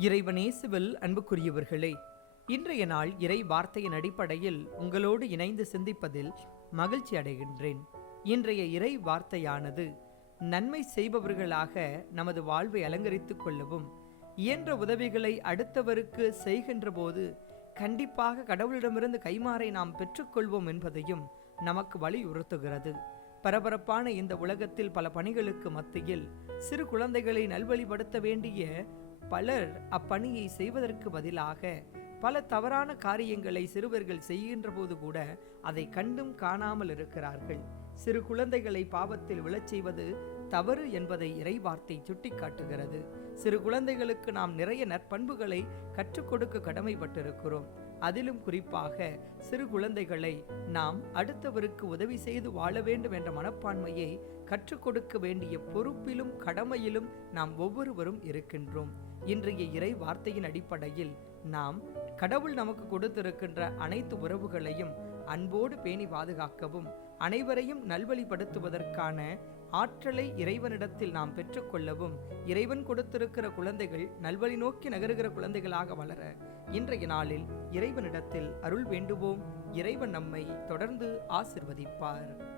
இறைவனேசுவில் அன்புக்குரியவர்களே இன்றைய நாள் இறை வார்த்தையின் அடிப்படையில் உங்களோடு இணைந்து சிந்திப்பதில் மகிழ்ச்சி அடைகின்றேன். இன்றைய இறை வார்த்தையானது நன்மை செய்பவர்களாக நமது வாழ்வை அலங்கரித்துக் கொள்ளவும் இயன்ற உதவிகளை அடுத்தவருக்கு செய்கின்ற போது கண்டிப்பாக கடவுளிடமிருந்து கைமாறை நாம் பெற்றுக்கொள்வோம் என்பதையும் நமக்கு வலியுறுத்துகிறது. பரபரப்பான இந்த உலகத்தில் பல பணிகளுக்கு மத்தியில் சிறு குழந்தைகளை நல்வழிப்படுத்த வேண்டிய பலர் அப்பணியை செய்வதற்கு பதிலாக பல தவறான காரியங்களை சிறுவர்கள் செய்கின்ற போது கூட அதை கண்டும் காணாமல் இருக்கிறார்கள். சிறு குழந்தைகளை பாவத்தில் விழச் செய்வது தவறு என்பதை இறைவார்த்தை சுட்டிக்காட்டுகிறது. சிறு குழந்தைகளுக்கு நாம் நிறைய நற்பண்புகளை கற்றுக் கொடுக்க கடமைப்பட்டிருக்கிறோம். அதிலும் குறிப்பாக சிறு குழந்தைகளை நாம் அடுத்தவருக்கு உதவி செய்து வாழ வேண்டும் என்ற மனப்பான்மையை கற்றுக் கொடுக்க வேண்டிய பொறுப்பிலும் கடமையிலும் நாம் ஒவ்வொருவரும் இருக்கின்றோம். இன்றைய இறை வார்த்தையின் அடிப்படையில் நாம் கடவுள் நமக்கு கொடுத்திருக்கின்ற அனைத்து உறவுகளையும் அன்போடு பேணி பாதுகாக்கவும் அனைவரையும் நல்வழிப்படுத்துவதற்கான ஆற்றலை இறைவனிடத்தில் நாம் பெற்றுக்கொள்ளவும் இறைவன் கொடுத்திருக்கிற குழந்தைகள் நல்வழி நோக்கி நகருகிற குழந்தைகளாக வளர இன்றைய நாளில் இறைவனிடத்தில் அருள் வேண்டுவோம். இறைவன் நம்மை தொடர்ந்து ஆசிர்வதிப்பார்.